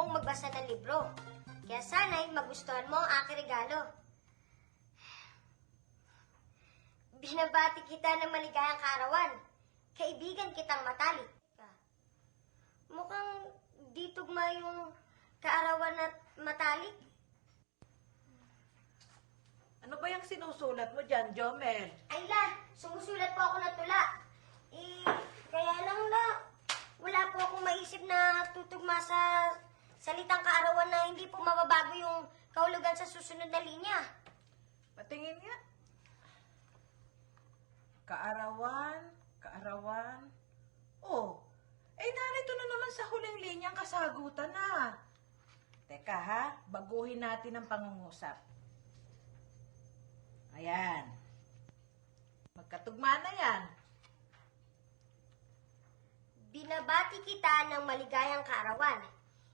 mong magbasa ng libro. Kaya sana'y magustuhan mo ang aking regalo. Binabati kita ng maligayang kaarawan. Kaibigan kitang matalik. Mukhang di tugma yung kaarawan at matalik. Ano ba yung sinusulat mo dyan, Jomel? Ay la, sumusulat po ako ng tula. Kaya lang la, wala po akong maisip na tutugma sa salitang kaarawan na hindi po mababago yung kahulugan sa susunod na linya. Patingin nga. Kaarawan, kaarawan. Oh, narito na naman sa huling linyang kasagutan na. Teka ha, baguhin natin ang pangungusap. Ayan. Magkatugma na yan. Binabati kita ng maligayang kaarawan.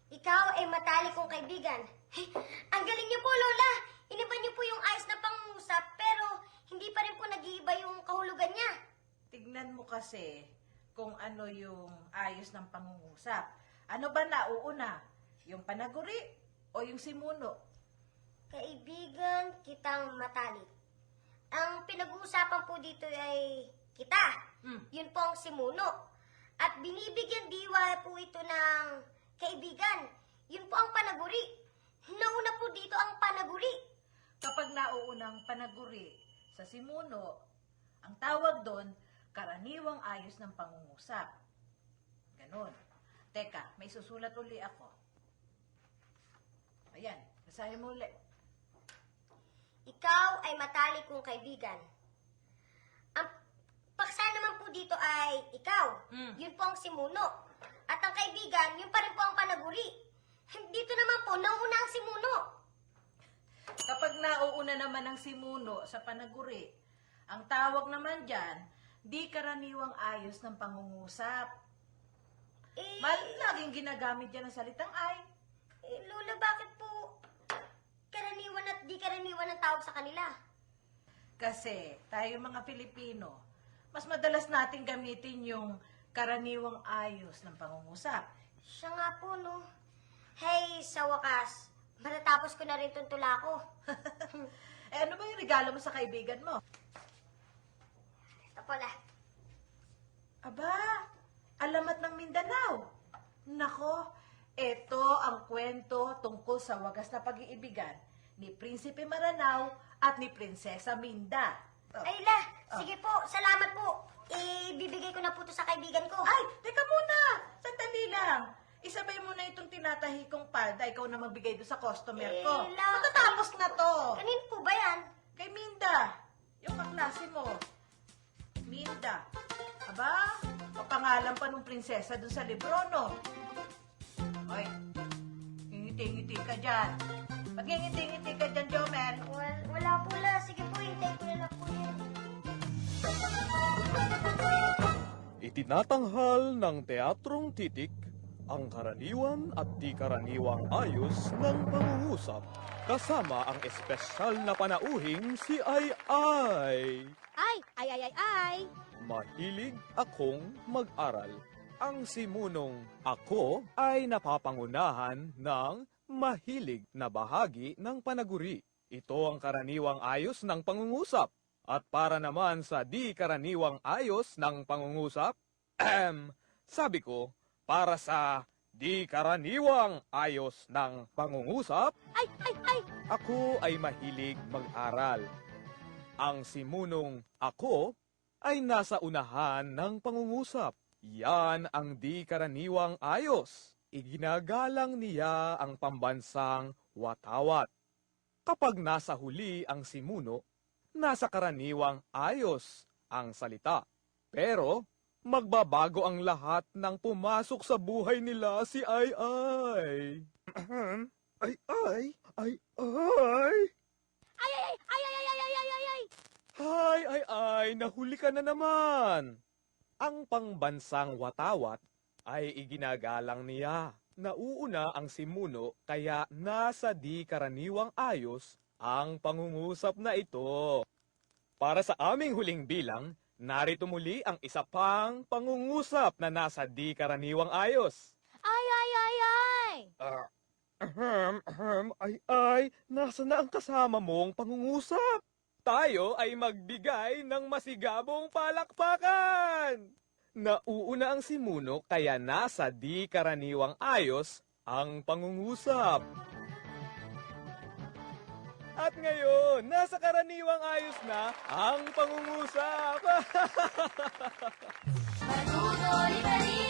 Ikaw ay matalik kong kaibigan. Hey, ang galing niyo po, Lola! Iniba niyo po yung ayos na pangungusap, pero hindi pa rin po nag-iiba yung kahulugan niya. Tignan mo kasi kung ano yung ayos ng pangungusap. Ano ba nauuna? Yung panaguri o yung simuno? Kaibigan kitang matalik. Ang pinag-uusapan po dito ay kita. Yun po ang simuno. At binibigyan diwa po ito ng kaibigan. Yun po ang panaguri. Nauna po dito ang panaguri. Kapag nauunang panaguri sa simuno, ang tawag doon, karaniwang ayos ng pangungusap. Ganon. Teka, may susulat uli ako. Ayan, basahin mo uli. Ikaw ay matalik kong kaibigan. Ang paksa naman po dito ay ikaw. Yun po ang simuno. At ang kaibigan, yun pa rin po ang panaguri. Dito naman po, nauna ang simuno. Kapag nauuna naman ang simuno sa panaguri, ang tawag naman dyan, di karaniwang ayos ng pangungusap. Laging ginagamit dyan ang salitang ay. Lola, bakit po karaniwan at di karaniwan ang tawag sa kanila? Kasi tayo mga Pilipino, mas madalas natin gamitin yung karaniwang ayos ng pangungusap. Siya nga po, no? Hey, sa wakas, matatapos ko na rin itong tula ko. Ano ba yung regalo mo sa kaibigan mo? Ito pala. Aba, alamat ng Mindanao. Nako, ito ang kwento tungkol sa wagas na pag-iibigan ni Prinsipe Maranao at ni Prinsesa Minda. Ay, la, sige po, salamat po. Ibibigay ko na po ito sa kaibigan ko. Ay, teka muna! Sandali lang. Isabay mo na itong tinatahi kong palda. Ikaw na magbigay doon sa customer ko. Matatapos na to. Kanino po ba yan? Kay Minda. Yung kaklase mo. Minda. Aba, papangalan pa nung prinsesa doon sa libro, no? Hoy, ngiti-ngiti ka dyan. Ba't ngiti-ngiti ka dyan, Jomel? Wala po, la. Sige po, hintay ko na lang po yan. Itinatanghal ng Teatrong Titik ang karaniwan at di karaniwang ayos ng pangungusap kasama ang espesyal na panauhing si Ay. Ay! Mahilig akong mag-aral. Ang simunong ako ay napapangunahan ng mahilig na bahagi ng panaguri. Ito ang karaniwang ayos ng pangungusap. At para naman sa di karaniwang ayos ng pangungusap, sabi ko, para sa di karaniwang ayos ng pangungusap, Ay! ako ay mahilig mag-aral. Ang simunong ako ay nasa unahan ng pangungusap. Yan ang di karaniwang ayos. Iginagalang niya ang pambansang watawat. Kapag nasa huli ang simuno, nasa karaniwang ayos ang salita. Pero magbabago ang lahat nang pumasok sa buhay nila si Ay. Ay, nahuli ka na naman. Ang pangbansang watawat ay iginagalang niya. Nauuna ang simuno kaya nasa di karaniwang ayos ang pangungusap na ito. Para sa aming huling bilang, narito muli ang isa pang pangungusap na nasa di karaniwang ayos. Ay! Nasa na ang kasama mong pangungusap? Tayo ay magbigay ng masigabong palakpakan! Nauuna ang simuno kaya nasa di karaniwang ayos ang pangungusap. At ngayon, nasa karaniwang ayos na ang pangungusap. Marunong ni